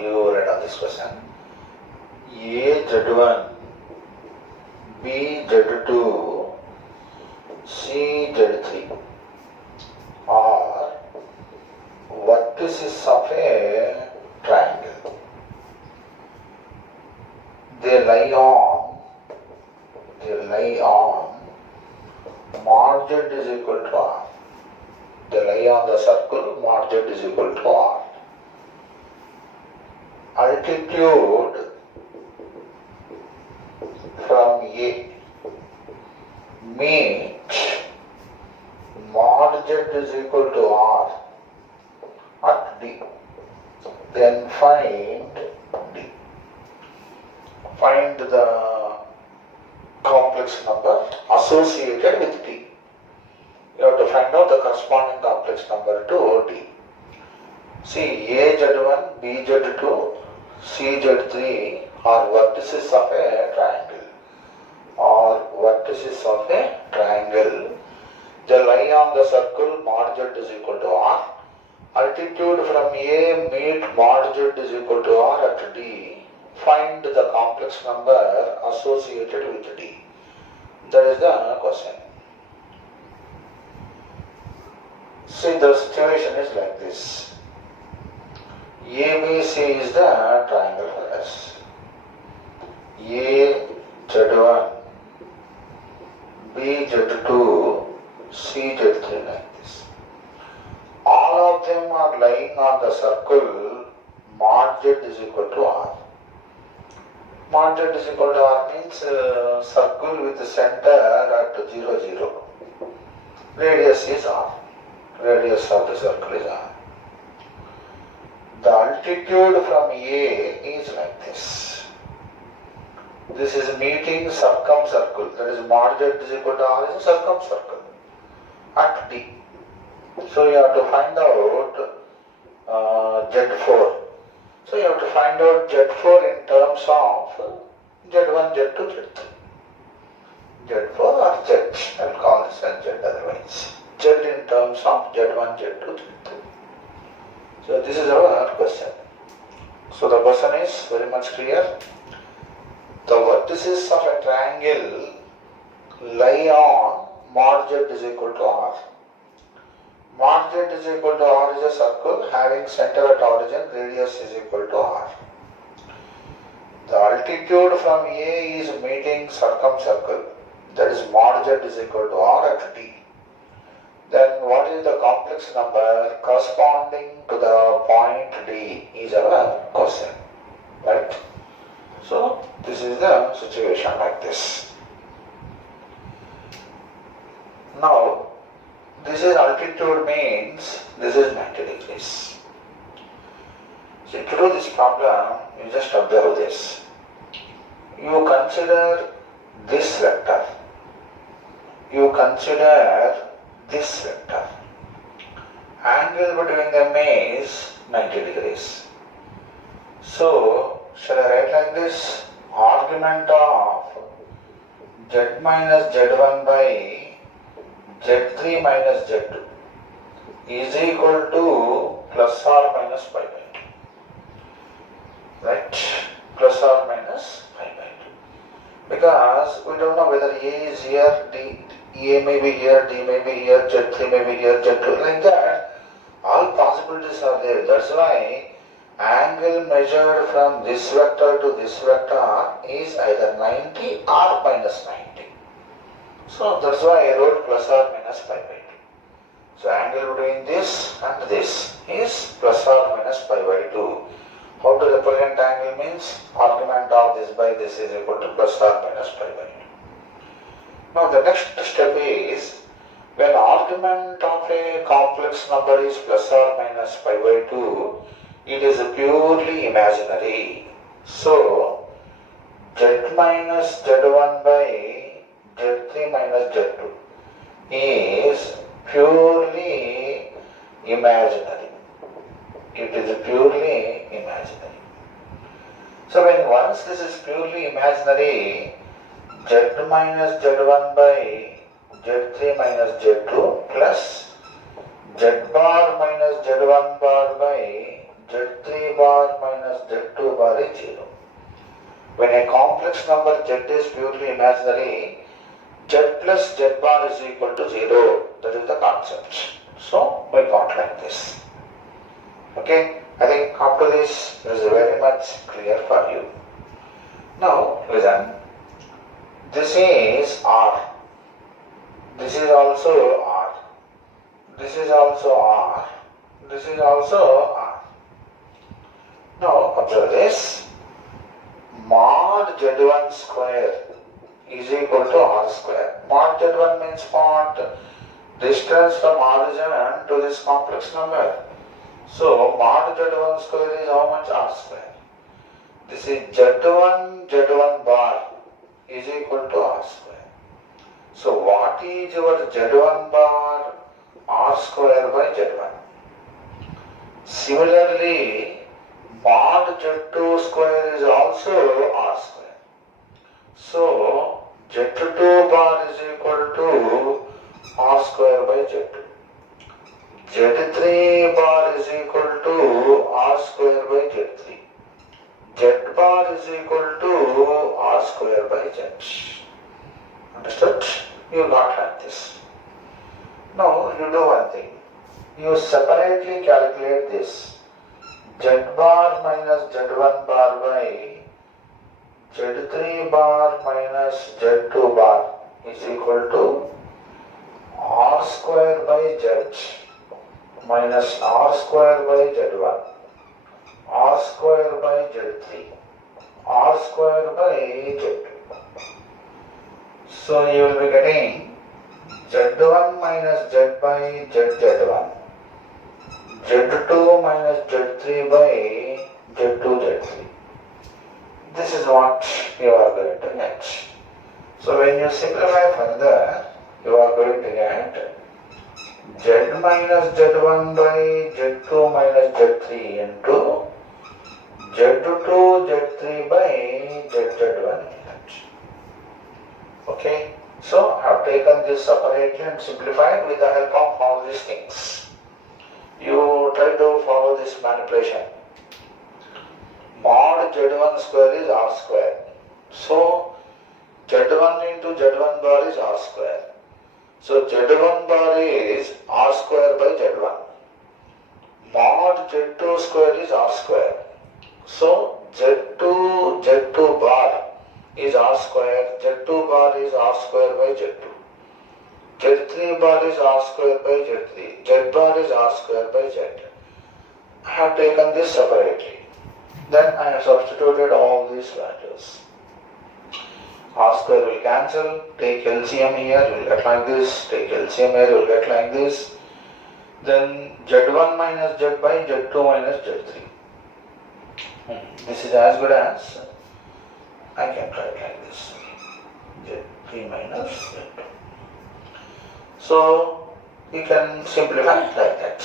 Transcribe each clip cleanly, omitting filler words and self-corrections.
You read on this question. A Z1, B Z2, C Z3 are vertices of a triangle. They lie on mod Z is equal to R. They lie on the circle, mod Z is equal to R. Altitude from A meet mod Z is equal to R at D. Then find D. Find the complex number associated with D. You have to find out the corresponding complex number to D. See, A Z1, B Z2, C Z3 are vertices of a triangle. They lie on the circle, mod Z is equal to R. Altitude from A meet mod Z is equal to R at D. Find the complex number associated with D. That is the question. See, the situation is like this. ABC is the triangle for us. A Z1, B Z2, C Z3 like this. All of them are lying on the circle mod Z is equal to R. Mod Z is equal to R means circle with the center at 0, 0. Radius is R. Radius of the circle is R. The altitude from A is like this. This is meeting circumcircle. That is mod Z is equal to R is a circumcircle at D. So you have to find out Z4. So you have to find out Z4 in terms of Z1, Z2, Z3. Z4 or Z. I will call this as Z otherwise. Z in terms of Z1, Z2, Z3. So this is our question. So the question is very much clear. The vertices of a triangle lie on mod Z is equal to R. Mod Z is equal to R is a circle having center at origin, radius is equal to R. The altitude from A is meeting circumcircle, that is mod Z is equal to R at D. Then what is the complex number corresponding to the point D is our question, right? So this is the situation like this. Now this is altitude means this is 90 degrees. So to do this problem, you just observe this. You consider this vector. You consider this vector. Angle between them is 90 degrees. So shall I write like this? Argument of Z minus Z1 by Z3 minus Z2 is equal to plus or minus pi by 2. Right? Plus or minus pi by 2. Because we don't know whether A is here, A may be here, D may be here, Z3 may be here, Z2, like that. All possibilities are there. That's why angle measured from this vector to this vector is either 90 or minus 90. So that's why I wrote plus or minus pi by 2. So angle between this and this is plus or minus pi by 2. How to represent angle means argument of this by this is equal to plus or minus pi by 2. Now the next step is when argument of a complex number is plus or minus pi by 2, it is purely imaginary. So Z minus Z1 by Z3 minus Z2 is purely imaginary. It is purely imaginary. So when once this is purely imaginary, Z minus Z1 by Z3 minus Z2 plus Z bar minus Z1 bar by Z3 bar minus minus Z2 bar is 0. When a complex number Z is purely imaginary, Z plus Z bar is equal to 0. That is the concept. So we got like this. Okay, I think after this it is very much clear for you. Now listen, this is R, this is also R, this is also R, this is also R. Now observe this, mod Z1 square is equal to R square. Mod Z1 means what? Distance from origin to this complex number. So mod Z1 square is how much? R square. This is Z1 bar is equal to R square. So what is your Z1 bar? R square by Z1. Similarly, mod Z2 square is also R square. So Z2 bar is equal to R square by Z2. Z3 bar is equal to R square by Z3. Z bar is equal to R square by Z. Understood? You got like this. Now you do one thing. You separately calculate this. Z bar minus Z1 bar by Z3 bar minus Z2 bar is equal to R square by Z minus R square by Z1, R square by Z3, R square by Z2. So you will be getting Z1 minus Z by Z1, Z2 minus Z3 by Z2 Z3. This is what you are going to get. So when you simplify further, you are going to get Z minus Z1 by Z2 minus Z3 into Z2 Z3 by Z1. Okay, so I have taken this separately and simplified with the help of all these things. You try to follow this manipulation. Mod Z1 square is R square. So Z1 into Z1 bar is R square. So Z1 bar is R square by Z1. Mod Z2 square is R square. So Z2 bar is R square. Z2 bar is R square by Z2. Z3 bar is R square by Z3. Z bar is R square by Z. I have taken this separately. Then I have substituted all these values. R square will cancel, take LCM here, you will get like this, take LCM here, you will get like this. Then Z1 minus Z by Z2 minus Z3. This is as good as I can write like this. Z3 minus Z2. So you can simplify it like that.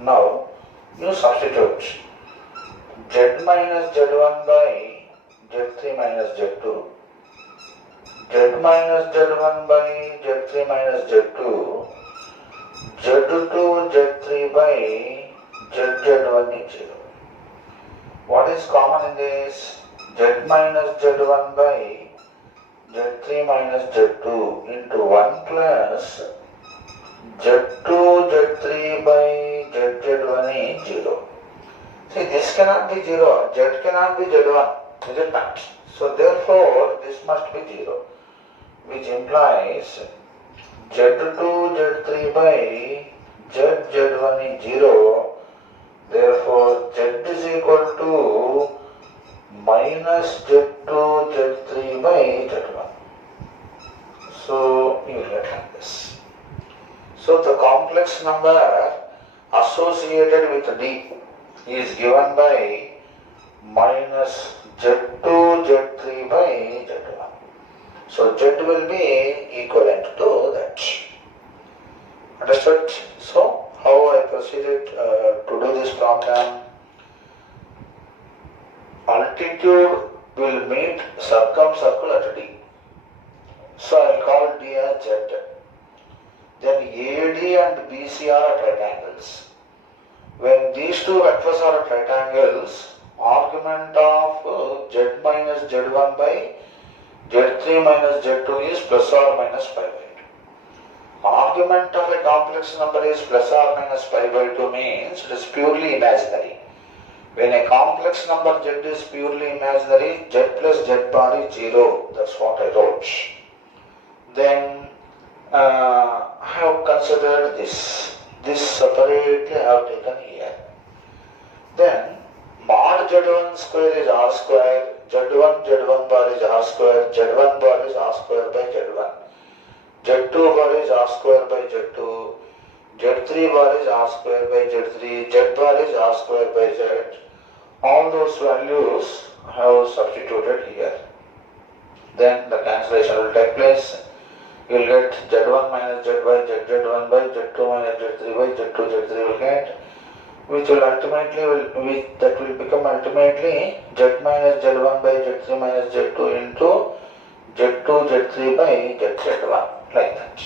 Now you substitute Z minus Z1 by Z3 minus Z2. Z minus Z1 by Z3 minus Z2, Z2 Z3 by Z1 is 0. What is common in this? Z minus Z1 by Z3 minus Z2 into 1 plus Z2 Z3 by Z1 is 0. See, this cannot be 0, Z cannot be Z1, is it not? So therefore this must be 0. Which implies Z2 Z3 by Z1 is 0. Therefore Z is equal to minus Z2 Z3 by Z1. So you will get like this. So the complex number associated with D is given by minus Z2 Z3 by Z1. So Z will be equivalent to that. Understood? So how I proceeded to do this problem? Altitude will meet circumcircle at D. So I will call D as Z. Then AD and BC are at right angles. When these two vectors are at right angles, argument of z minus z1 by z3 minus z2 is plus or minus pi by 2. Argument of a complex number is plus or minus pi by 2 means it is purely imaginary. When a complex number z is purely imaginary, z plus z bar is 0. That's what I wrote. Then I have considered this. This separately I have taken here. Then mod z1 square is r square, z1 bar is r square, z1 bar is r square by z1, z2 bar is r square by z2, z3 bar is r square by z3, z bar is r square by z. All those values I have substituted here. Then the cancellation will take place. You will get z1 minus z by z1 by z2 minus z3 by z2 z3 will get, which will ultimately that will become ultimately z minus z1 by z3 minus z2 into z2 z3 by z1, like that.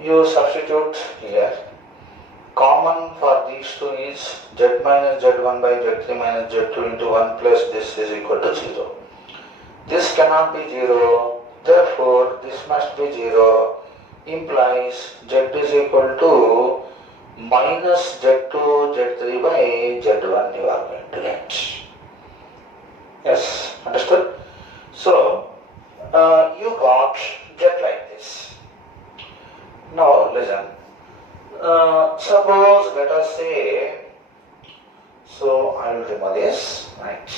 You substitute here. Common for these two is z minus z1 by z3 minus z2 into 1 plus this is equal to 0. This cannot be 0, therefore this must be 0, implies z is equal to minus z2 z3 by z1 you are going to get. Yes, understood? So, you got z like this. Now listen. Suppose let us say, so I will remove this, right.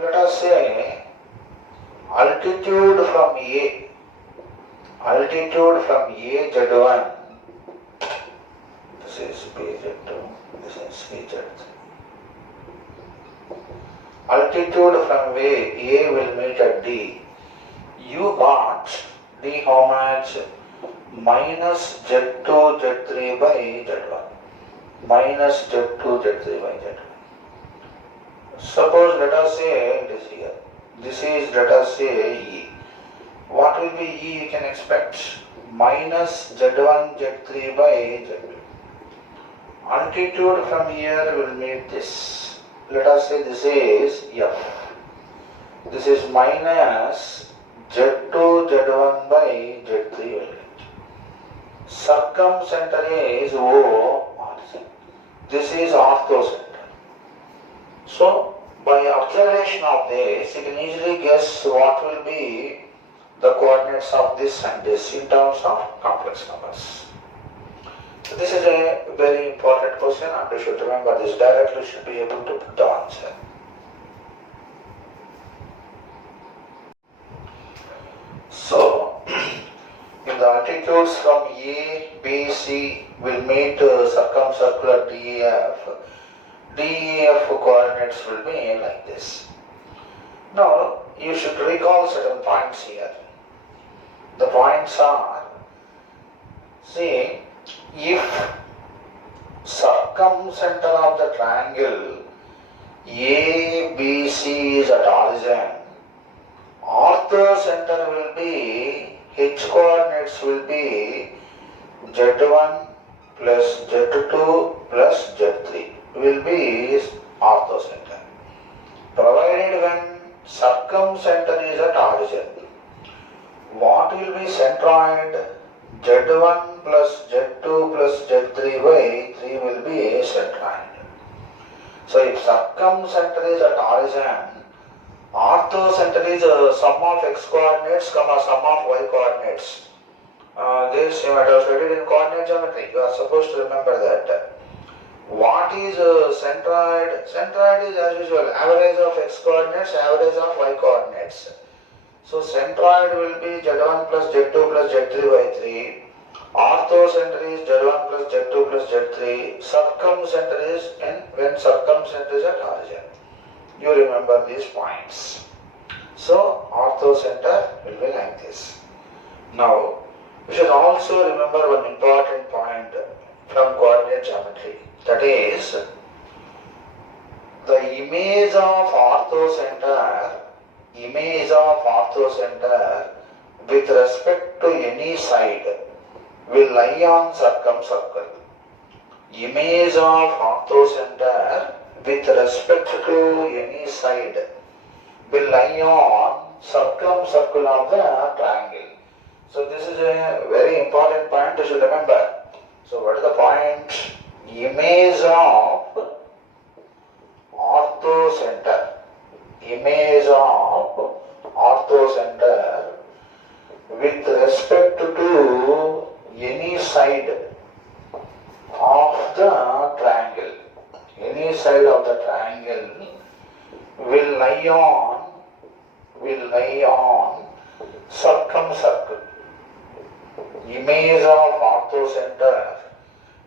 Let us say altitude from A z1, this is BZ2, this is BZ3. Altitude from A will meet at D. You got D how much? Minus z2 z3 by z1, minus z2 z3 by z1. Suppose let us say it is here. This is let us say E. What will be E you can expect? Minus z1 z3 by z2. Altitude from here will meet this. Let us say this is F. This is minus z2 z1 by z3 will get. Circumcenter is O origin. This is orthocenter. So, by observation of this, you can easily guess what will be the coordinates of this and this in terms of complex numbers. So, this is a very important question and you should remember this directly, you should be able to put the answer. So, in the altitudes from A, B, C will meet circumcircular DEF. DEF coordinates will be like this. Now, you should recall certain points here. The points are, see, if circumcenter of the triangle ABC is at origin, orthocenter will be, H coordinates will be Z1 plus Z2 plus Z3 will be orthocenter. Provided when circumcenter is at origin, what will be centroid? Z1 plus Z2 plus Z3 by 3 will be centroid. So if circumcenter is at origin, orthocenter is sum of x coordinates comma sum of y coordinates. This you might have studied in coordinate geometry. You are supposed to remember that. What is centroid? Centroid is as usual average of x coordinates, average of y coordinates. So centroid will be Z1 plus Z2 plus Z3 by 3. Orthocenter is Z1 plus Z2 plus Z3. Circumcenter is when circumcenter is at origin. You remember these points. So orthocenter will be like this. Now, you should also remember one important point from coordinate geometry. That is, the image of orthocenter with respect to any side will lie on circumcircle. image of orthocenter with respect to any side will lie on circumcircle of the triangle. So this is a very important point you should remember. So what is the point? Image of orthocenter. Image of orthocenter with respect to any side of the triangle. Any side of the triangle will lie on circumcircle. Image of orthocenter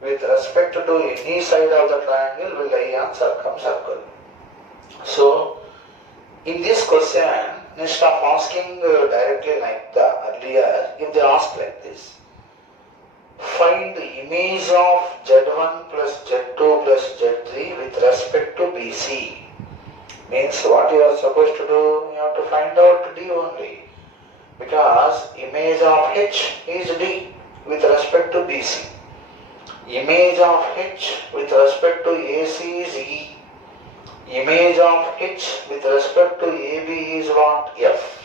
with respect to any side of the triangle will lie on circumcircle. So, in this question, instead of asking directly like the earlier, if they ask like this, find the image of Z1 plus Z2 plus Z3 with respect to BC. Means what you are supposed to do, you have to find out D only. Because image of H is D with respect to BC. Image of H with respect to AC is E. Image of H with respect to AB is what? F.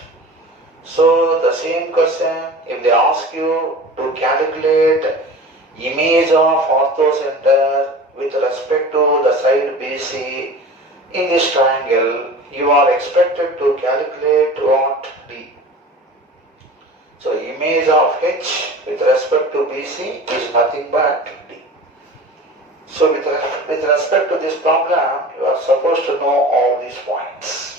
So the same question, if they ask you to calculate image of orthocenter with respect to the side BC in this triangle, you are expected to calculate what? D. So image of H with respect to BC is nothing but D. So with respect to this problem, you are supposed to know all these points.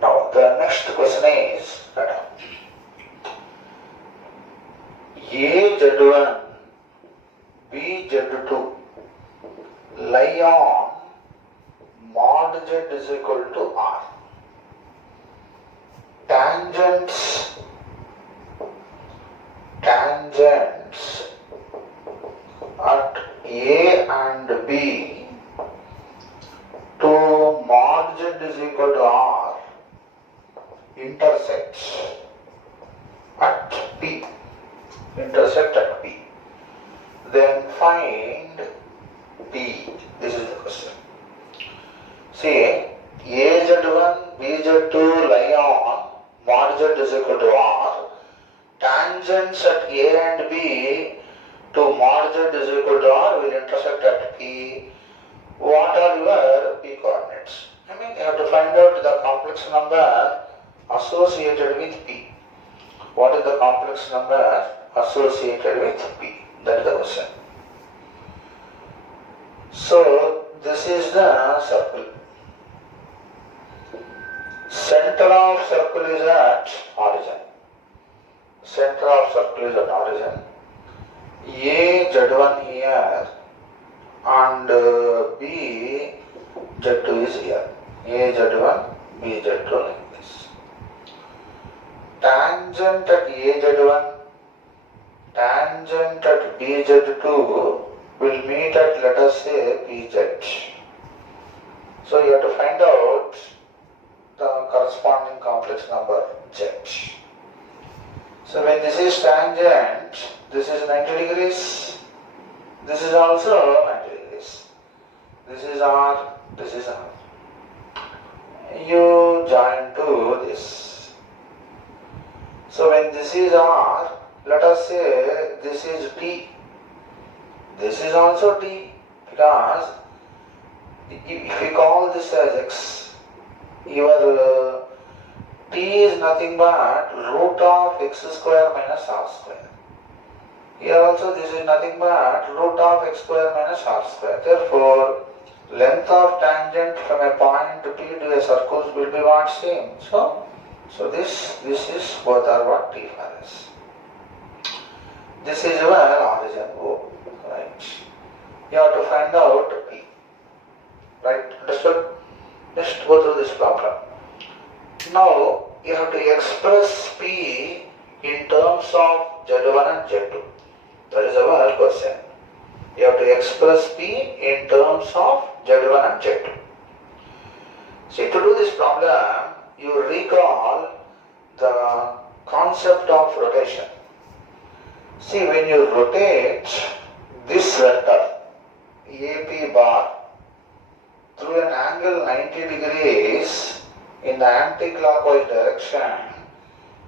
Now the next question is that A Z1, B Z2 lie on mod Z is equal to R. Tangents at A and B to mod Z is equal to R intersects at P. Intersect at P. Then find D. This is the question. See, AZ1, BZ2 lie on mod Z is equal to R. Tangents at A and B to mod Z is equal to R will intersect at P. What are your P coordinates? I mean, you have to find out the complex number associated with P. What is the complex number associated with P? That is the question. So, this is the circle. Center of circle is at origin. Center of circle is at origin. A Z1 here and B Z2 is here. A Z1, B Z2 like this. Tangent at A Z1, tangent at B Z2 will meet at, let us say, PZ. So you have to find out the corresponding complex number Z. So when this is tangent, this is 90 degrees, this is also 90 degrees. This is R, this is R. You join to this. So when this is R, let us say this is T. This is also T, because if we call this as X, your T is nothing but root of X square minus R square. Here also this is nothing but root of X square minus R square. Therefore, length of tangent from a point P to a circle will be what? Same. So this is both are what? T for us. This is your origin O. Right. You have to find out P. Right? Understood? Just go through this problem. Now you have to express P in terms of Z1 and Z2? That is our question. You have to express P in terms of Z1 and Z2. See, to do this problem, you recall the concept of rotation. See, when you rotate this vector, AP bar, through an angle 90 degrees in the anti-clockwise direction,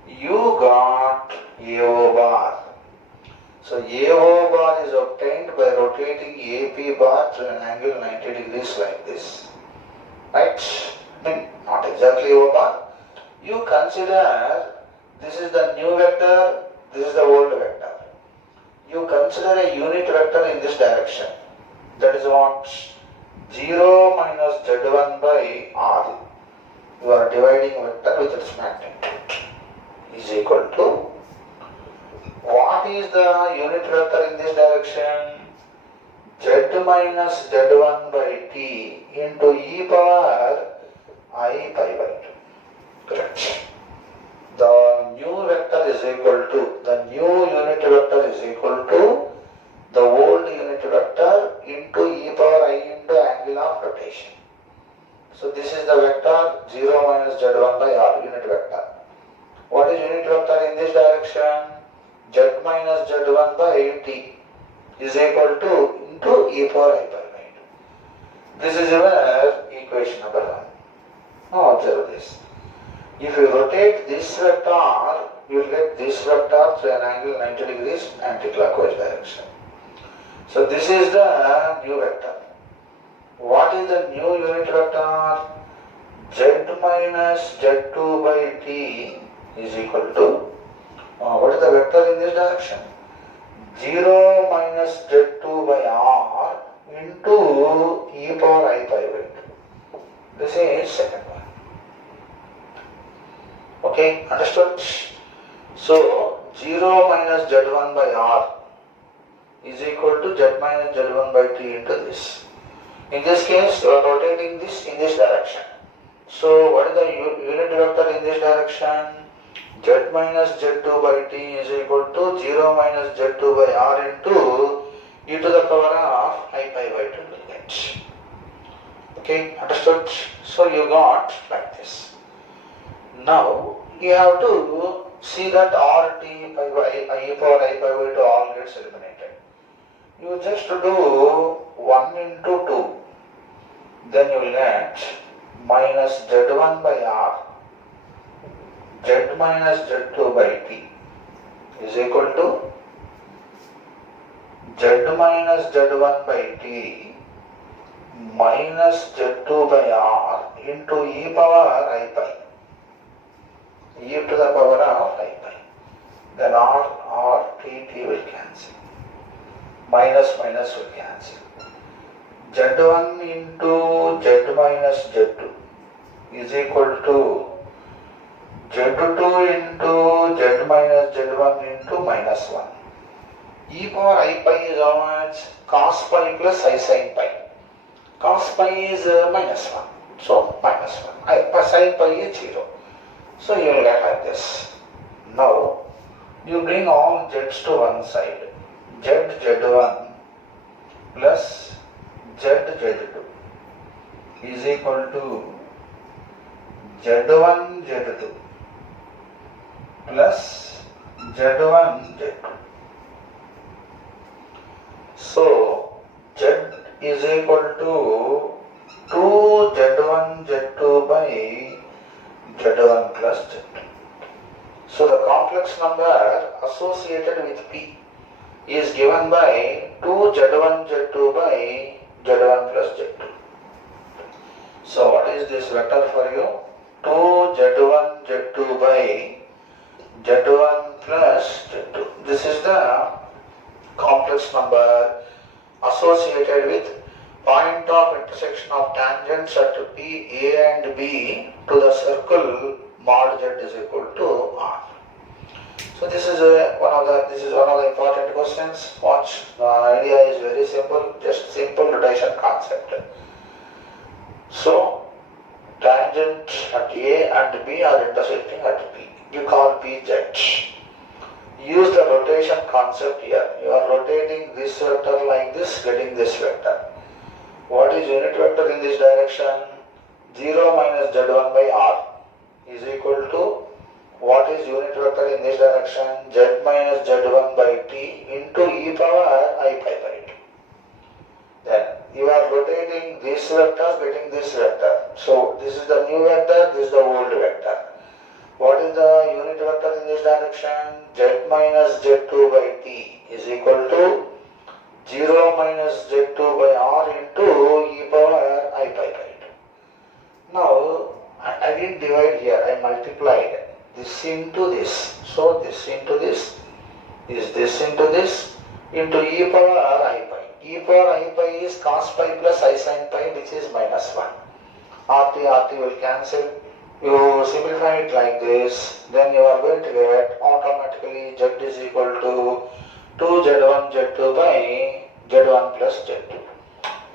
you got AO bar. So AO bar is obtained by rotating AP bar through an angle 90 degrees like this. Right? Not exactly AO bar. You consider this is the new vector, this is the old vector. You consider a unit vector in this direction. That is what? 0 minus Z1 by R. You are dividing vector with its magnitude is equal to, what is the unit vector in this direction? Z minus Z1 by T into e power I pi by 2. Correct. The new vector is equal to, the new unit vector is equal to the old unit vector into e power I into angle of rotation. So this is the vector 0 minus Z1 by R, unit vector. What is unit vector in this direction? Z minus Z1 by T is equal to into e power I by 2. This is your equation number 1. Now observe this. If you rotate this vector, you will get this vector through an angle 90 degrees anti-clockwise direction. So this is the new vector. What is the new unit vector? Z minus Z2 by T is equal to, what is the vector in this direction? 0 minus Z2 by R into e power I pi by 2. This is second one. Okay, understood? So 0 minus Z1 by R is equal to Z minus Z1 by T into this. In this case, you are rotating this in this direction. So what is the unit vector in this direction? Z minus Z2 by T is equal to 0 minus Z2 by R into e to the power of I pi by 2 will get. Okay, understood? So you got like this. Now you have to see that RT pi by I power I pi by 2 all gets eliminated. You just do 1 into 2. Then you will get minus Z1 by R, Z minus Z2 by T is equal to Z minus Z1 by T minus Z2 by R into e power I pi, e to the power of I pi. Then R, T will cancel. Minus will cancel. Z1 into Z minus Z2 is equal to Z2 into Z minus Z1 into minus 1. E power I pi is how much? Cos pi plus I sin pi. Cos pi is minus 1. So minus 1. Sin pi is 0. So you will get like this. Now you bring all z's to one side. Z1 plus Z2 is equal to Z1 Z2 plus Z1 Z2. So Z is equal to 2 Z1 Z2 by Z1 plus Z2. So the complex number associated with P is given by 2 Z1 Z2 by Z1 plus Z2. So what is this vector for you? 2 Z1 Z2 by Z1 plus Z2. This is the complex number associated with point of intersection of tangents at P, A and B to the circle mod Z is equal to R. So this is one of the important questions. Watch, the idea is very simple, just simple rotation concept. So tangent at A and B are intersecting at P. You call P Z. use the rotation concept here. You are rotating this vector like this, getting this vector. What is unit vector in this direction? 0 minus z1 by r is equal to what is unit vector in this direction? Z minus z1 by t into e power I pi by t. Then you are rotating this vector, getting this vector. So this is the new vector, this is the old vector. What is the unit vector in this direction? Z minus z2 by t is equal to 0 minus z2 by r into e power I pi by t. Now I didn't divide here, I multiplied this into this. So this into this is this into this into e power I pi. E power I pi is cos pi plus I sin pi, which is minus 1. RT will cancel. You simplify it like this, then you are going to get automatically Z is equal to 2z1 z2 by z1 plus z2.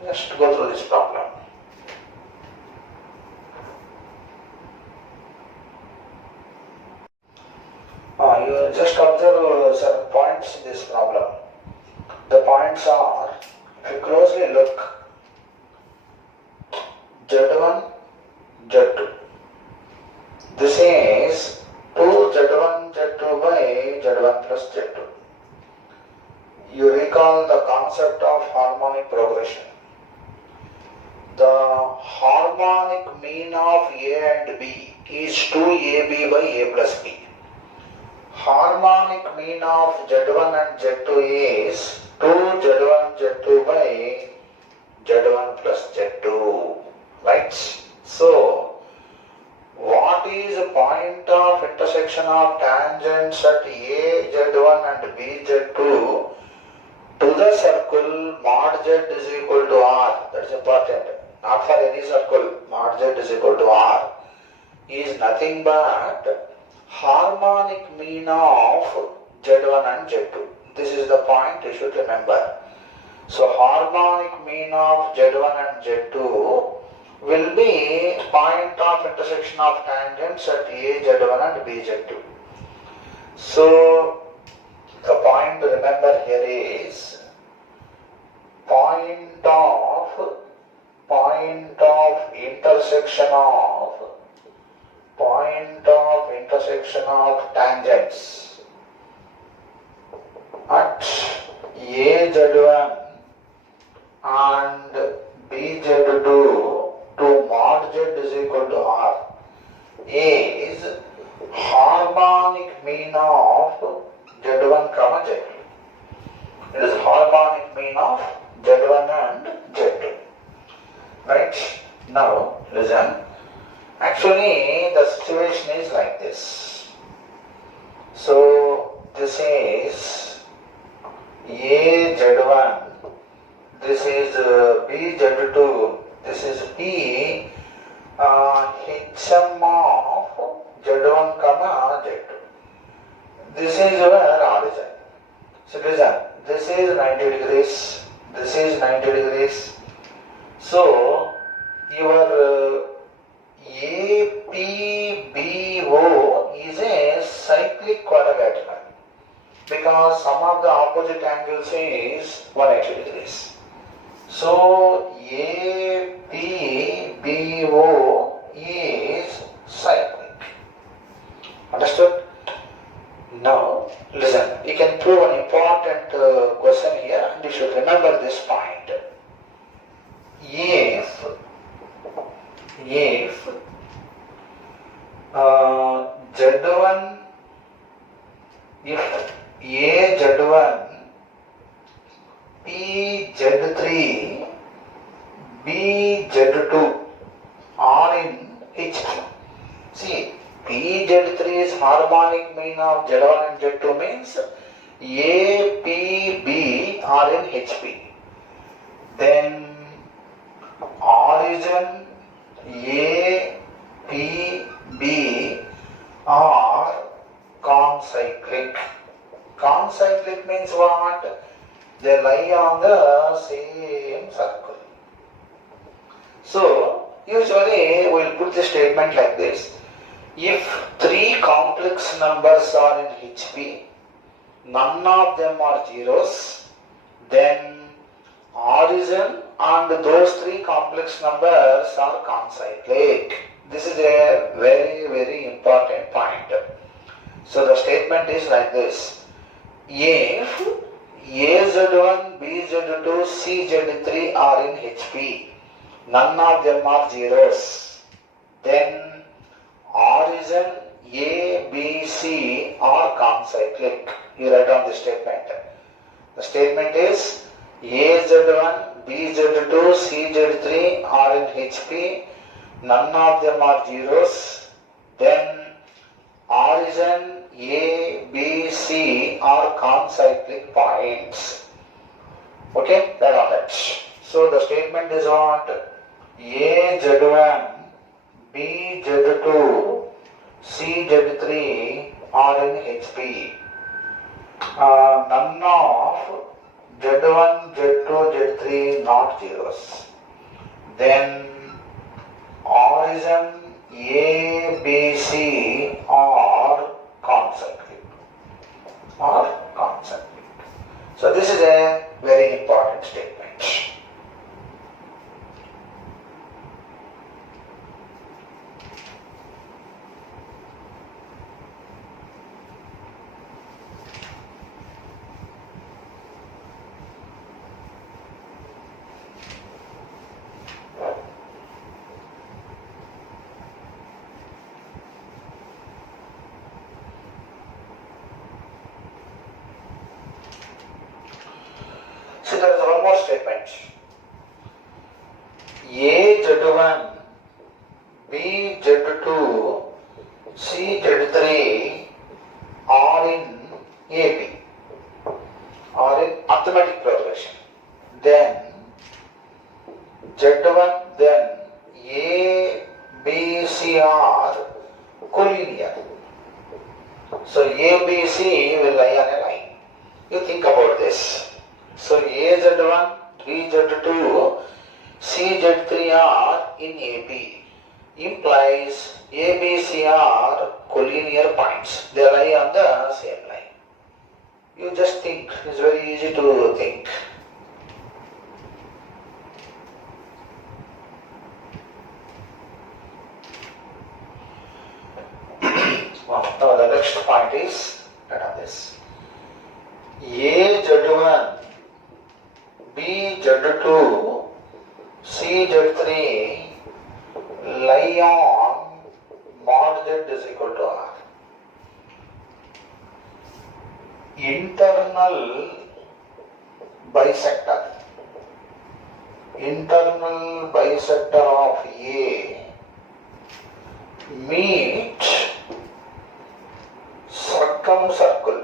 Just go through this problem. You just observe certain points in this problem. The points are, if you closely look, z1, z2. This is 2z1, z2 by z1 plus z2. You recall the concept of harmonic progression. The harmonic mean of A and B is 2AB by A plus B. Harmonic mean of Z1 and Z2 is 2Z1, Z2 by Z1 plus Z2. Right? So, what is the point of intersection of tangents at A, Z1 and B, Z2 to the circle mod Z is equal to R? That is important. Not for any circle, mod Z is equal to R is nothing but harmonic mean of Z1 and Z2. This is the point you should remember. So harmonic mean of Z1 and Z2 will be point of intersection of tangents at A, Z1 and B, Z2. So the point to remember here is point of intersection of tangents at A, Z1 and B, Z2 to mod Z is equal to R is harmonic mean of Z1 comma Z2. It is harmonic mean of Z1 and Z2. Right? Now, listen. Actually, the situation is like this. So, this is A Z1, this is B Z2, this is B HM of Z1 comma Z2. This is our origin. So, listen, this is 90 degrees, this is 90 degrees. So, your APBO is a cyclic quadrilateral because sum of the opposite angles is 180 degrees. So, APBO is cyclic. Understood? Now, listen, you can prove an important question here and you should remember this point. If Z1, if A Z1, P Z3, B Z2 are in HP. See, P Z3 is harmonic mean of Z1 and Z2 means A, P, B are in HP. Then origin A, P, B are concyclic. Concyclic means what? They lie on the same circle. So, usually we will put the statement like this. If three complex numbers are in HP none of them are zeros, then origin and those three complex numbers are concyclic. This is a very, very important point. So the statement is like this. If AZ1, BZ2, CZ3 are in HP, none of them are zeros, then origin A, B, C are concyclic. You write down this statement. The statement is AZ1, BZ2, CZ3 are in HP, none of them are zeros, then origin A, B, C are concyclic points. Okay, that on that. So the statement is what? AZ1, BZ2, CZ3 are in HP. None of Z1, Z2, Z3 not zeros. Then origin A, B, C are concyclic. So this is a very important statement. So there is one more statement. AZ1, BZ2, CZ3 are in AB, are in arithmetic progression. Then Z1, then A, B, C are collinear. So A, B, C will lie on a line. You think about this. So AZ1, BZ2, CZ3 are in AB, implies ABC are collinear points. They lie on the same line. You just think, it's very easy to think. Now the next point is this. AZ1, BZ2, CZ3 lie on mod Z is equal to R. Internal bisector of A meet circumcircle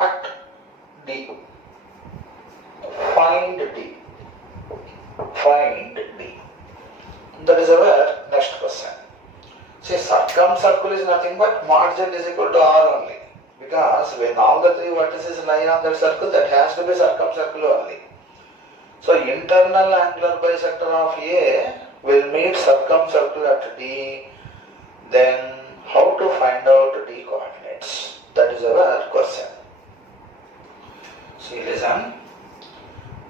at D. Find D. That is our next question. See, circumcircle is nothing but mod Z is equal to R only. Because when all the three vertices lie on that circle, that has to be circumcircle only. So internal angular bisector of A will meet circumcircle at D. Then how to find out D coordinates? That is our question. See, listen.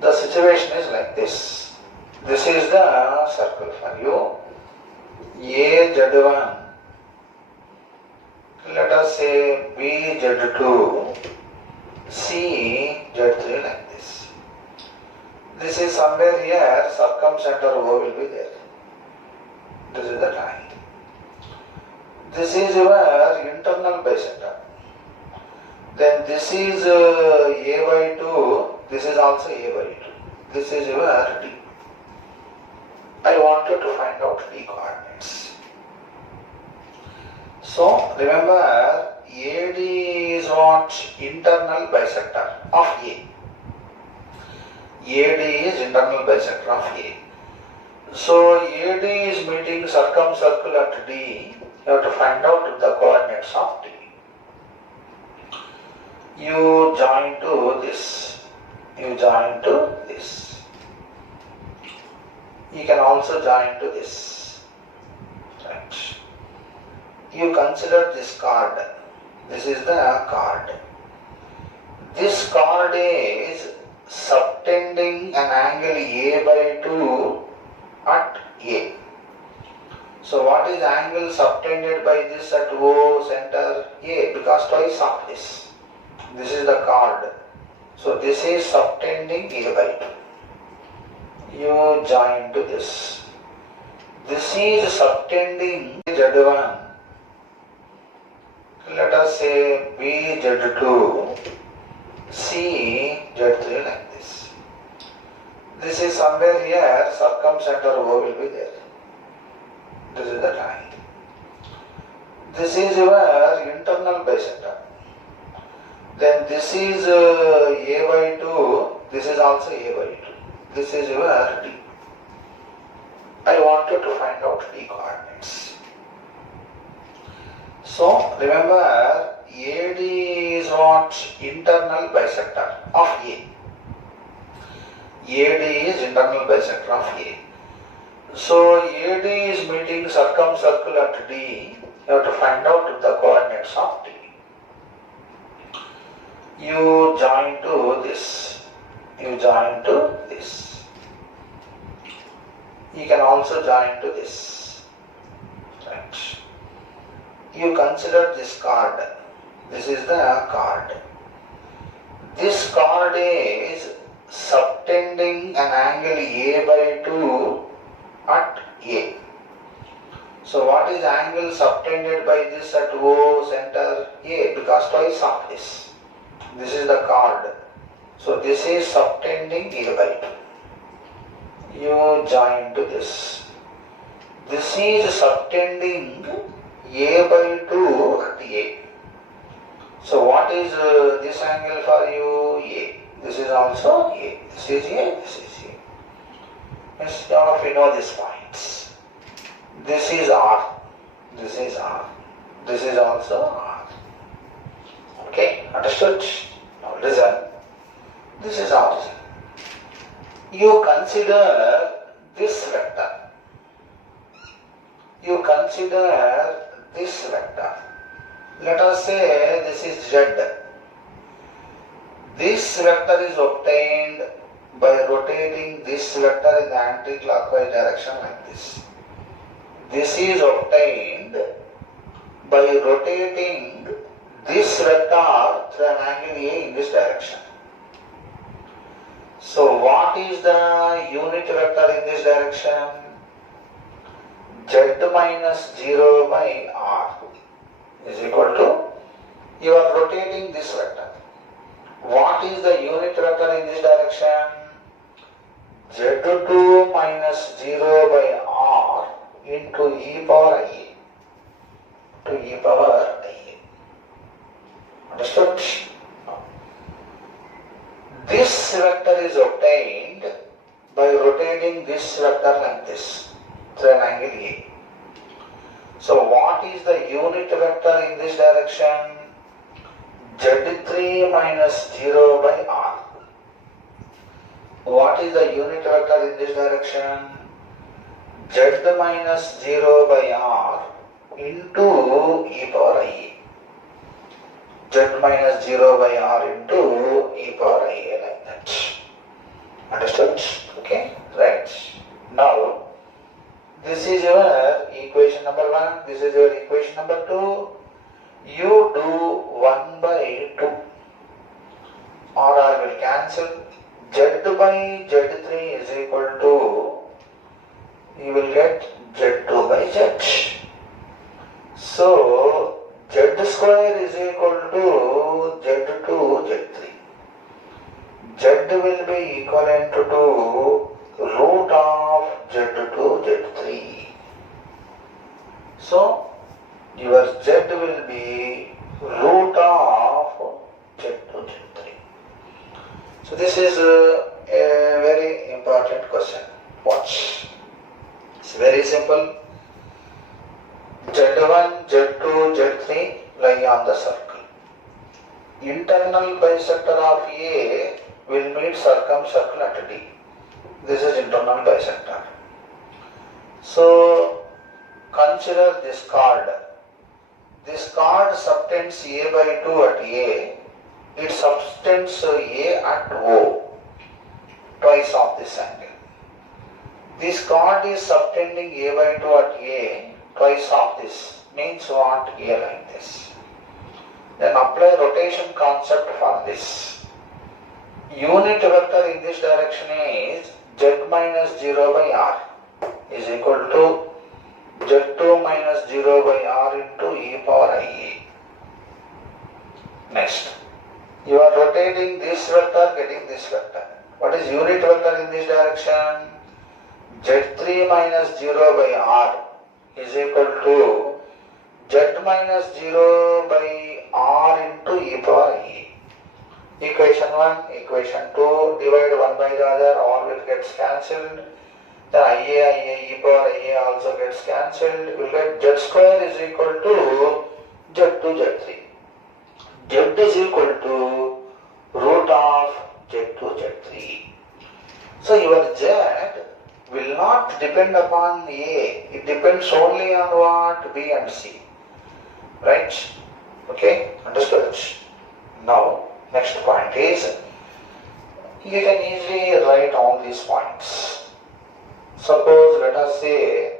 The situation is like this. This is the circle for you. AZ1, let us say BZ2, CZ3 like this. This is somewhere here, circumcenter O will be there. This is the line. This is your internal bisector. Then this is A by 2, this is also A by 2. This is your D. I want you to find out D coordinates. So remember, AD is what? Internal bisector of A. AD is internal bisector of A. So AD is meeting circumcircle at D. You have to find out the coordinates of D. You join to this. You join to this. You can also join to this. Right. You consider this card. This is the card. This card is subtending an angle A by 2 at A. So what is angle subtended by this at O center? A, because twice of this. This is the card. So this is subtending A by 2. You join to this. This is subtending Z1. Let us say B Z2, C Z3 like this. This is somewhere here, circumcenter O will be there. This is the line. This is your internal bisector. Then this is A by 2, this is also A by 2. This is your D. I want you to find out D coordinates. So remember, AD is what? Internal bisector of A. AD is internal bisector of A. So AD is meeting circumcircle at D. You have to find out the coordinates of D. You join to this. You join to this. You can also join to this. Right. You consider this card. This is the card. This card is subtending an angle A by 2 at A. So what is angle subtended by this at O center? A, because twice of this. This is the card. So this is subtending A by 2. You join to this. This is subtending A by 2 at A. So what is this angle for you? A. This is also A. This is A. This is A. Yes, all of you know these points. This is R. This is R. This is also R. Okay, understood? Now listen. This is origin. You consider this vector. You consider this vector. Let us say this is Z. This vector is obtained by rotating this vector in the anti-clockwise direction like this. This is obtained by rotating this vector through an angle A in this direction. So what is the unit vector in this direction? Z minus 0 by R is equal to, you are rotating this vector. What is the unit vector in this direction? Z2 minus 0 by R into e power IA. To e power IA. Understood? This vector is obtained by rotating this vector like this through an angle A. So what is the unit vector in this direction? Z3 minus 0 by R. What is the unit vector in this direction? Z minus 0 by R into e power IA. Z minus 0 by R into e power IA like that. Understood? Okay, right. Now, this is your equation number 1, this is your equation number 2. You do 1 by 2. R will cancel. Z by Z3 is equal to, you will get Z2 by Z. So, Z square is equal to Z2 Z3. Z will be equivalent to root of Z2 Z3. So, your Z will be root of Z2 Z3. So this is a very important question. Watch. It's very simple. Z1, Z2, Z3 lie on the circle. Internal bisector of A will meet circumcircle at D. This is internal bisector. So consider this card. this chord subtends A by 2 at A, it subtends A at O, twice of this angle. This chord is subtending A by 2 at A, twice of this, means what? A like this. Then apply rotation concept for this. Unit vector in this direction is Z minus 0 by R is equal to Z2 minus 0 by R into e power IA. Next, you are rotating this vector, getting this vector. What is unit vector in this direction? Z3 minus 0 by R is equal to Z minus 0 by R into e power IA. Equation 1, equation 2, divide one by the other, all will get cancelled. The IA, e power IA also gets cancelled. You will get Z square is equal to Z2, Z3. Z is equal to root of Z2, Z3. So your Z will not depend upon A. It depends only on what? B and C. Right? Okay? Understood? Now, next point is, you can easily write all these points. Suppose let us say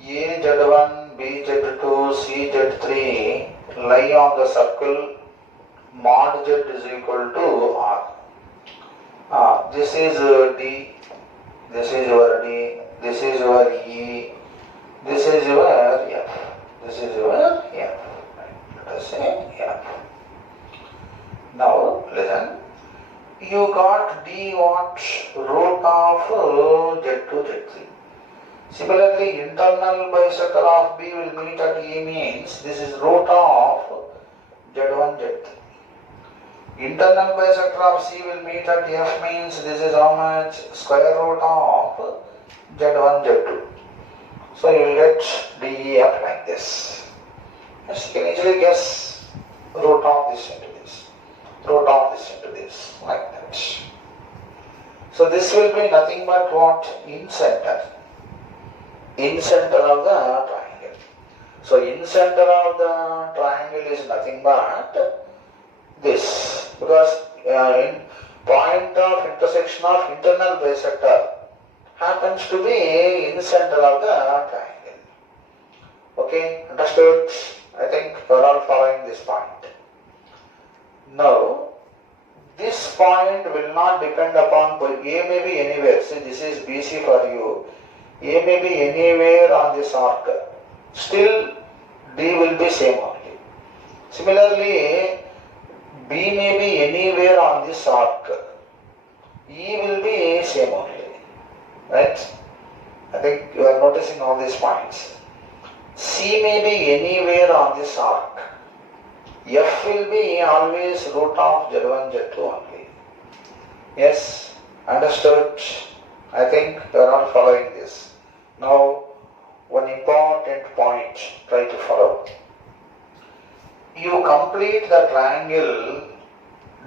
A Z1, B Z2, C Z3 lie on the circle mod Z is equal to R. This is D, this is your D, this is your E, this is your F, this is your F. Let us say F. Now listen. You got D what? Root of Z2, Z3. Similarly, internal bisector of B will meet at E means this is root of Z1, Z3. Internal bisector of C will meet at F means this is how much? Square root of Z1, Z2. So you will get DEF like this. Yes, you can easily guess root of this into this. Root of this into this, like that. So this will be nothing but what? In center. In center of the triangle. So in center of the triangle is nothing but this. Because in point of intersection of internal bisector happens to be in center of the triangle. Okay, understood? I think you are all following this point. Now, this point will not depend upon, A may be anywhere. See, this is BC for you. A may be anywhere on this arc. Still, D will be same only. Similarly, B may be anywhere on this arc. E will be same only. Right? I think you are noticing all these points. C may be anywhere on this arc. F will be always root of Z1, Z2 only. Yes, understood? I think you are all following this. Now, one important point, try to follow. You complete the triangle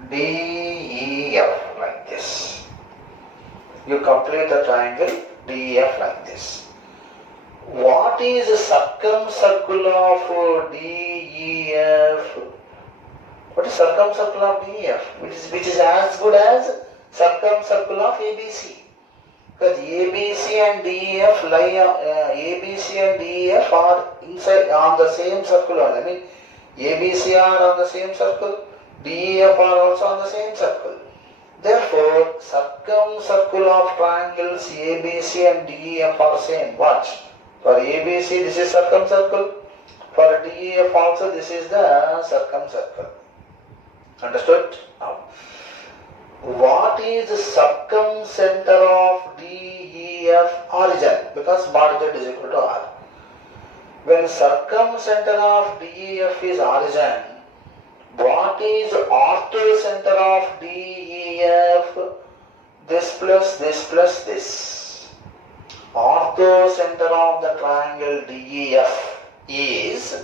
DEF like this. You complete the triangle DEF like this. What is the circumcircle of DEF? What is circumcircle of DEF? Which is as good as circumcircle of ABC. Because ABC and DEF ABC and DEF are inside on the same circle. I mean, ABC are on the same circle, DEF are also on the same circle. Therefore, circumcircle of triangles ABC and DEF are same. Watch. For ABC, this is circumcircle. For DEF also, this is the circumcircle. Understood? Now, what is the circumcenter of DEF? Origin, because mod Z is equal to R. When circumcenter of DEF is origin, what is orthocenter of DEF? This plus this plus this. Orthocenter of the triangle DEF is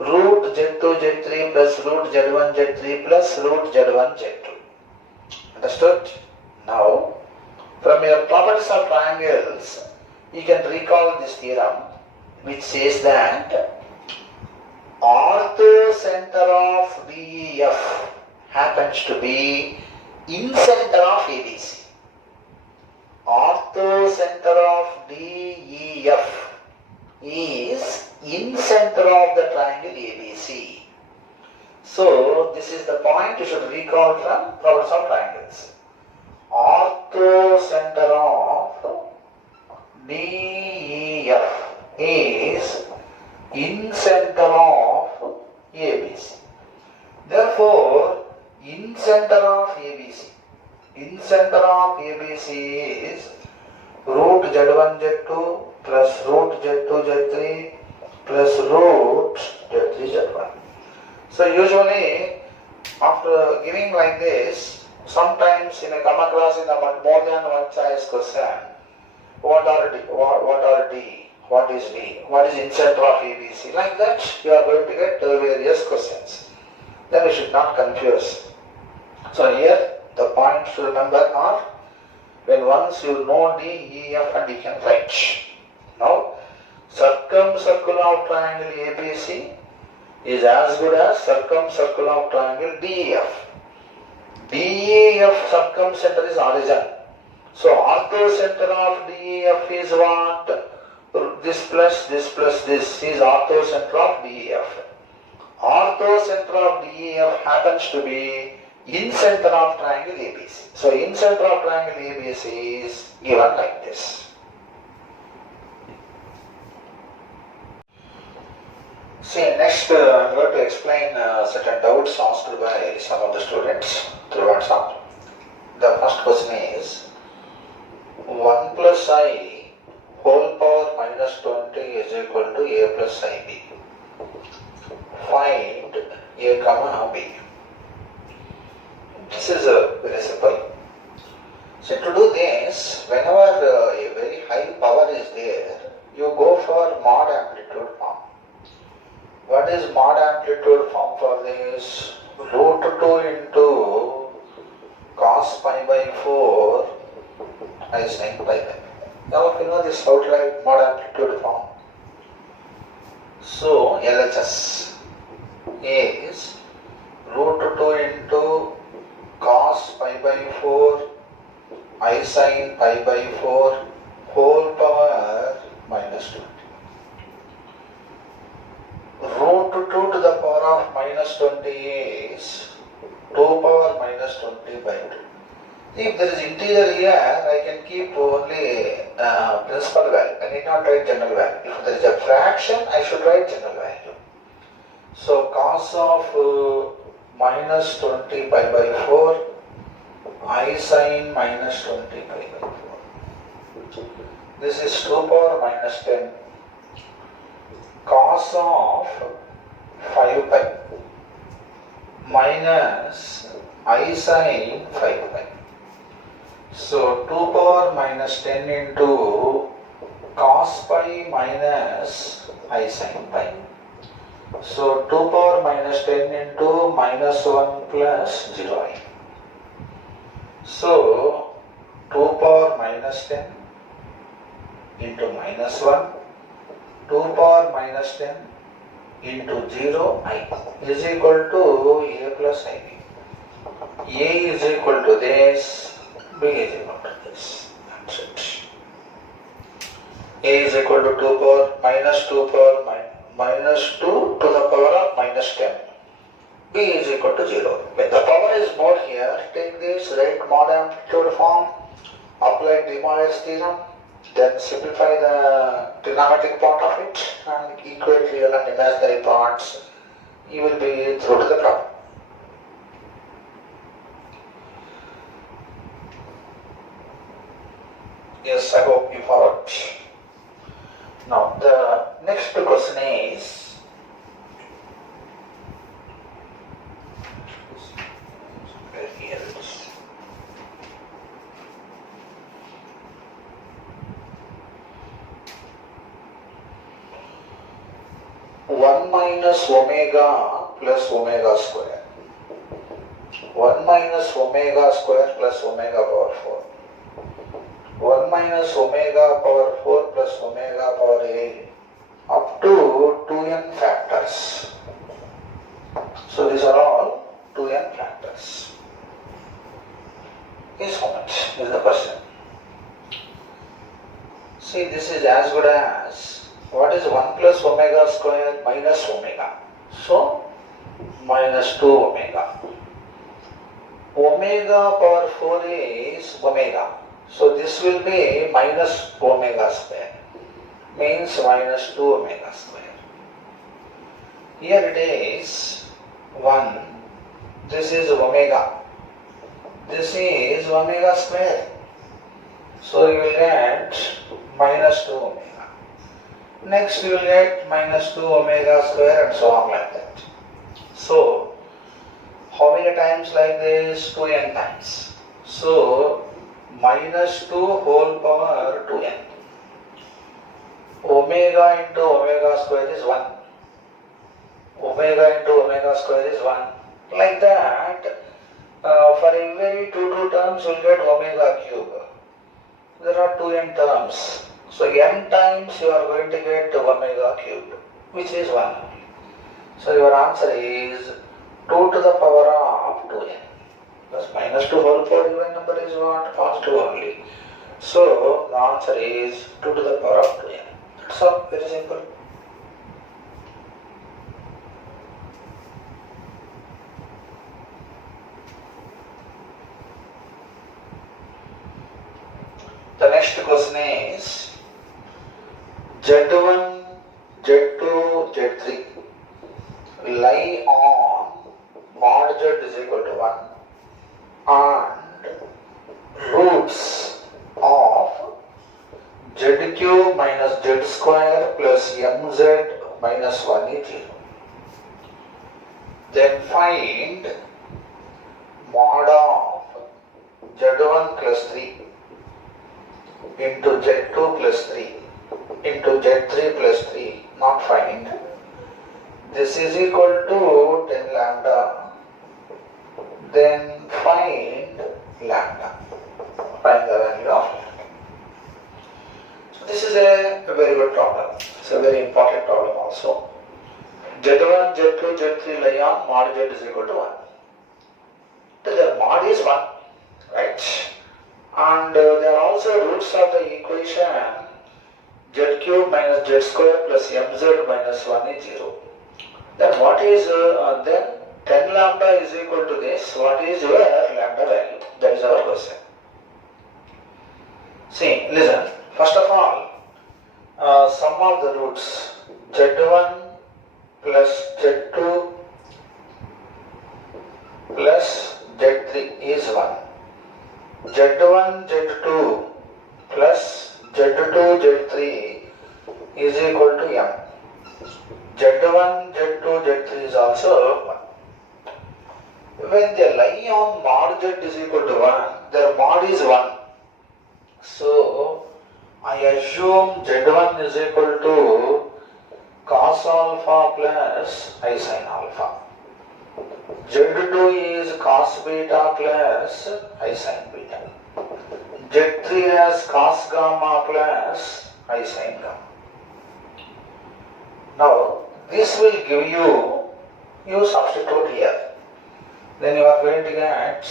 root Z2 Z3 plus root Z1 Z3 plus root Z1 Z2. Understood? Now, from your properties of triangles, you can recall this theorem which says that orthocenter of DEF happens to be incenter of ABC. Orthocenter of DEF is incenter of the triangle ABC. So this is the point you should recall from problems of triangles. Orthocenter of DEF is incenter of ABC. Therefore, incenter of ABC is root Z1 Z2 plus root Z2 Z3 plus root Z3 Z1. So usually after giving like this, sometimes you may come across in a more than one choice question, what is D, what is incenter of ABC, like that you are going to get various questions. Then you should not confuse. So here the points to remember are, when once you know D, E, F and you can write. Now circumcircle of triangle ABC is as good as circumcircle of triangle DEF. DEF circumcenter is origin. So orthocenter of DEF is what? This plus this is orthocenter of DEF. Orthocenter of DEF happens to be incenter of triangle ABC. So incenter of triangle ABC is given like this. See, next I am going to explain certain doubts asked by some of the students through WhatsApp. The first question is 1 plus I whole power minus 20 is equal to A plus IB. Find A comma B. This is very simple. So to do this, whenever a very high power is there, you go for mod amplitude form. What is mod amplitude form for this? Root 2 into cos pi by 4 I sin pi by 4. Now you know this outline mod amplitude form. So LHS is root 2 into cos pi by 4 I sin pi by 4 whole power minus 20. Root 2 to the power of minus 20 is 2 power minus 20 by 2. If there is integer here, I can keep only principal value. I need not write general value. If there is a fraction, I should write general value. So cos of minus 20 pi by 4 I sin minus 20 pi by 4. This is 2 power minus 10 cos of 5 pi minus I sin 5 pi. So 2 power minus 10 into cos pi minus I sin pi. So 2 power minus 10 into minus 1 plus 0i. So 2 power minus 10 into minus 1, 2 power minus 10 into 0i is equal to A plus IB. A is equal to this, B is equal to this. That's it. A is equal to 2 power minus 2 power minus 2 to the power of minus 10. B is equal to 0. When the power is more here, take this, write mod amplitude form, apply De Moivre's theorem, then simplify the trigonometric part of it and equate real and imaginary parts. You will be through to the problem. Yes, I hope you followed. Now, the next question is, one minus omega plus omega square. 1 minus omega square plus omega power 4. 1 minus omega power 4 plus omega power 8 up to 2n factors. So these are all 2n factors. Is how much is the question. See, this is as good as what is 1 plus omega square minus omega. So minus 2 omega. Omega power 4 is omega. So this will be minus omega square. Means minus 2 omega square. Here it is 1. This is omega. This is omega square. So you will get minus 2 omega. Next you will get minus 2 omega square and so on like that. So how many times like this? 2n times. So minus 2 whole power 2n. Omega into omega square is 1. Omega into omega square is 1. Like that, for every 2 terms you will get omega cube. There are 2n terms. So n times you are going to get omega cube, which is 1. So your answer is 2 to the power of 2n. Because minus 2 whole power even number is what? Positive only. So the answer is 2 to the power of 2n. That's all, very simple. The next question is Z1, Z2, Z3 lie on mod Z is equal to 1 and roots of Z cube minus Z square plus mz minus 1 is 0. Then find mod of Z1 plus 3 into Z2 plus 3 into Z3 plus 3, not find. This is equal to 10 lambda. Then find lambda. Find the value of lambda. So this is a very good problem. It's a very important problem also. Z1, Z2, Z3 lie on mod Z is equal to 1. The mod is 1, right? And there are also roots of the equation Z cube minus Z square plus mz minus 1 is 0. Then what is, then 10 lambda is equal to this. What is your lambda value? That is our question. See, listen. First of all, sum of the roots Z1 plus Z2 plus Z3 is 1. Z1, Z2 plus Z2, Z3 is equal to m. Z1, Z2, Z3 is also 1. When they lie on mod Z is equal to 1, their mod is 1. So, I assume Z1 is equal to cos alpha plus I sin alpha. Z2 is cos beta plus I sin beta. Z3 has cos gamma plus I sin gamma. Now, this will give you substitute here. Then you are going to get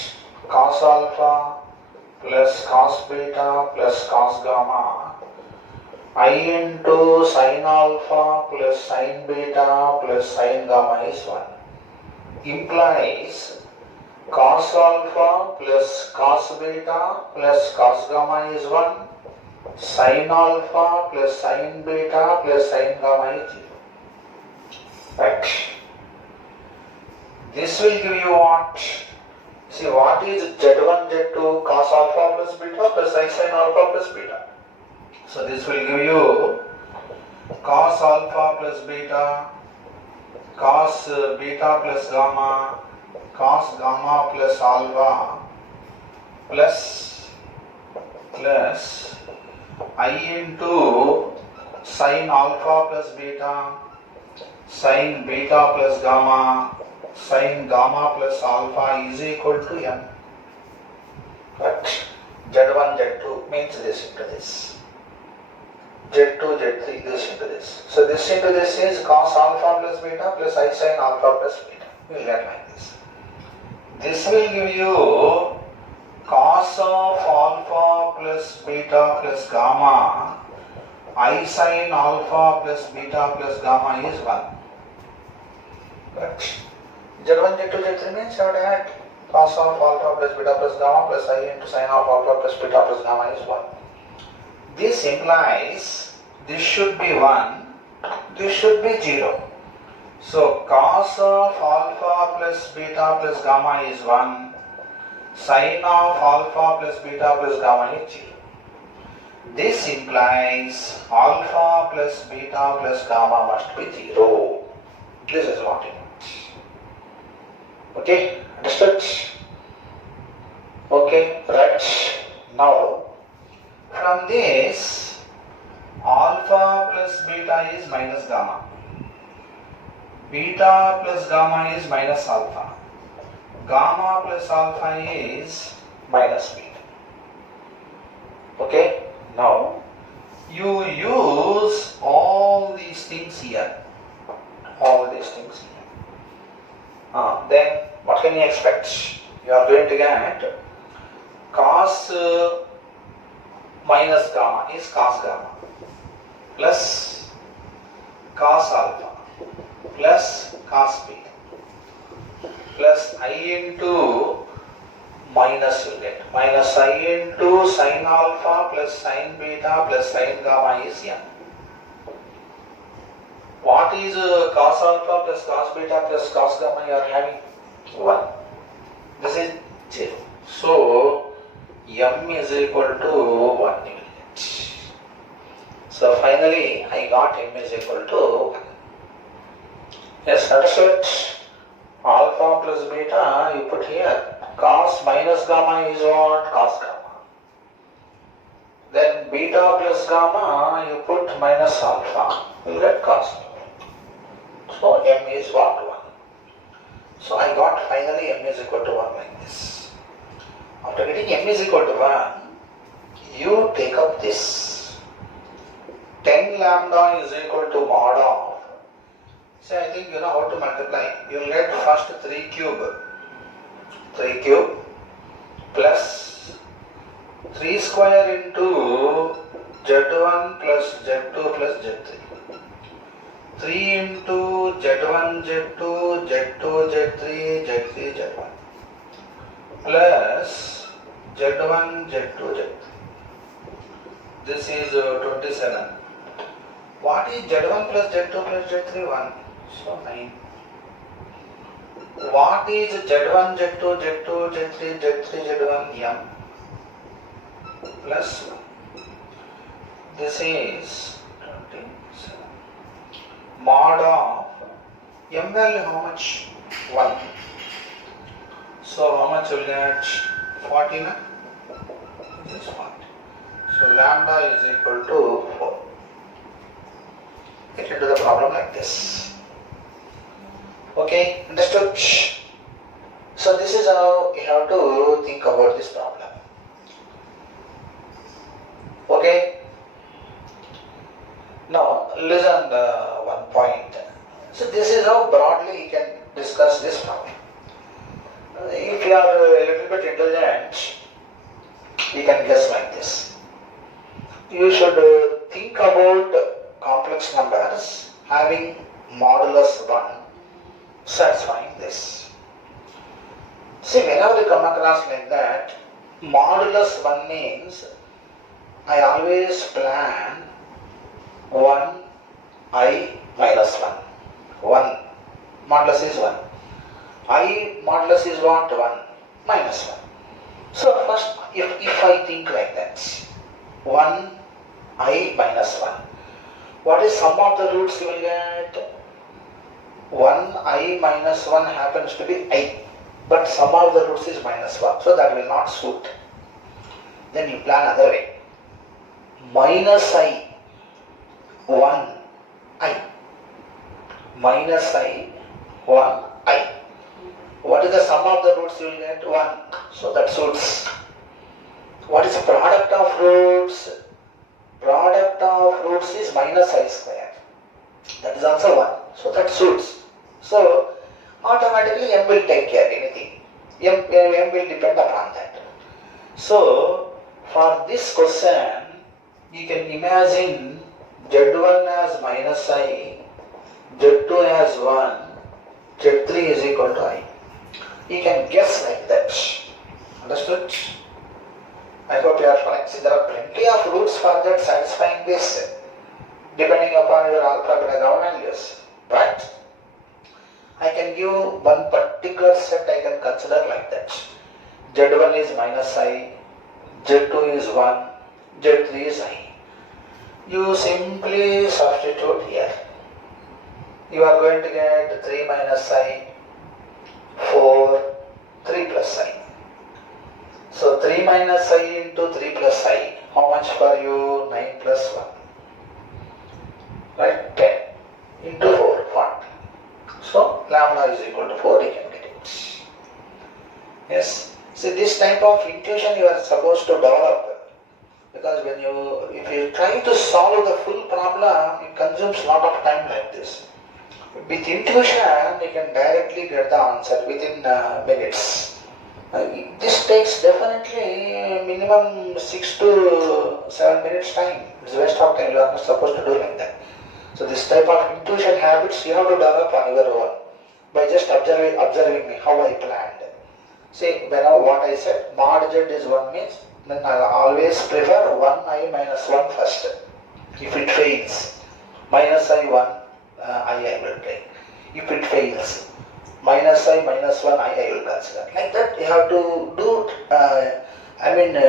cos alpha plus cos beta plus cos gamma. I into sin alpha plus sin beta plus sin gamma is 1. Implies cos alpha plus cos beta plus cos gamma is 1. Sin alpha plus sin beta plus sin gamma is 0. Right. This will give you what? See, what is Z1, Z2 cos alpha plus beta plus I sin alpha plus beta. So this will give you cos alpha plus beta, cos beta plus gamma, cos gamma plus alpha plus I into sin alpha plus beta, sin beta plus gamma, sin gamma plus alpha is equal to m. But Z1, Z2 means this into this. Z2, Z3 this into this. So this into this is cos alpha plus beta plus I sin alpha plus beta. You will get like this. This will give you cos of alpha plus beta plus gamma. I sin alpha plus beta plus gamma is 1. But Z1, Z2, Z3 means I would add cos of alpha plus beta plus gamma plus I into sin of alpha plus beta plus gamma is 1. This implies this should be 1, this should be 0. So cos of alpha plus beta plus gamma is 1, sin of alpha plus beta plus gamma is 0. This implies alpha plus beta plus gamma must be 0. This is what it means. Okay, understood? Okay, right. Now, from this, alpha plus beta is minus gamma. Beta plus gamma is minus alpha. Gamma plus alpha is minus beta. Okay, now you use all these things here. All these things here. Then what can you expect? You are going to get cos minus gamma is cos gamma plus cos alpha plus cos beta plus I into minus you get minus I into sin alpha plus sin beta plus sin gamma is n. What is cos alpha plus cos beta plus cos gamma you are having? 1. This is 0. So m is equal to 1 unit. So finally I got m is equal to 1. Yes, understood? Alpha plus beta you put here. Cos minus gamma is what? Cos gamma. Then beta plus gamma you put minus alpha. You get cos. So m is what? 1. So I got finally m is equal to 1 like this. After getting m is equal to 1, you take up this. 10 lambda is equal to mod of. So I think you know how to multiply. You will get first 3 cube. 3 cube plus 3 square into z1 plus z2 plus z3. 3 into z1, z2, z2, z3, z3, z1 plus z1, z2, z3. This is 27. What is z1 plus z2 plus z3? 1. So 9. What is z1, z2, z2, z3, z3, z1? M plus 1. This is 27. Mod of m value how much? 1. So how much will get? 40 na? This is 40. So lambda is equal to 4. Get into the problem like this. Okay, understood? So this is how you have to think about this problem. Okay. Now listen one point. So this is how broadly you can discuss this problem. If you are a little bit intelligent, you can guess like this. You should think about complex numbers having modulus 1 satisfying this. See, whenever you come across like that, modulus 1 means I always plan 1 I minus 1. 1 modulus is 1. I modulus is what? 1 minus 1. So first, if I think like that, 1 I minus 1. What is sum of the roots you will get? 1 I minus 1 happens to be I. But sum of the roots is minus 1. So that will not suit. Then you plan other way. Minus I. 1 I. Minus I. 1 I. What is the sum of the roots you will get? 1. So that suits. What is the product of roots? Product of roots is minus I square. That is also 1. So that suits. So automatically automatically M will take care of anything. M will depend upon that. So, for this question, you can imagine Z1 as minus I, Z2 as 1, Z3 is equal to I. You can guess like that. Understood? I hope you are following. See, there are plenty of routes for that satisfying this, depending upon your alpha beta gamma values. But I can give one particular set I can consider like that. Z1 is minus I, Z2 is 1, Z3 is I. You simply substitute here. You are going to get 3 minus I, 4, 3 plus I. So 3 minus I into 3 plus I, how much for you? 9 plus 1. Right? 10 into 4, 40. So lambda is equal to 4, you can get it. Yes. See, this type of intuition you are supposed to develop, because if you try to solve the full problem, it consumes a lot of time like this. With intuition, you can directly get the answer within minutes. This takes definitely minimum 6 to 7 minutes time. It's a waste of time. You are not supposed to do like that. So this type of intuition habits you have to develop on your own by just observing me how I planned. See, what I said, mod z is 1 means, then I always prefer 1I minus 1 first. If it fails, minus I 1, I will take. If it fails, minus I minus 1 I will consider. Like that you have to do, you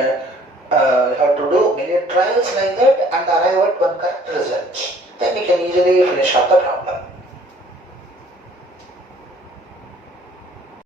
have to do many trials like that and arrive at one correct result. Then you can easily finish up the problem.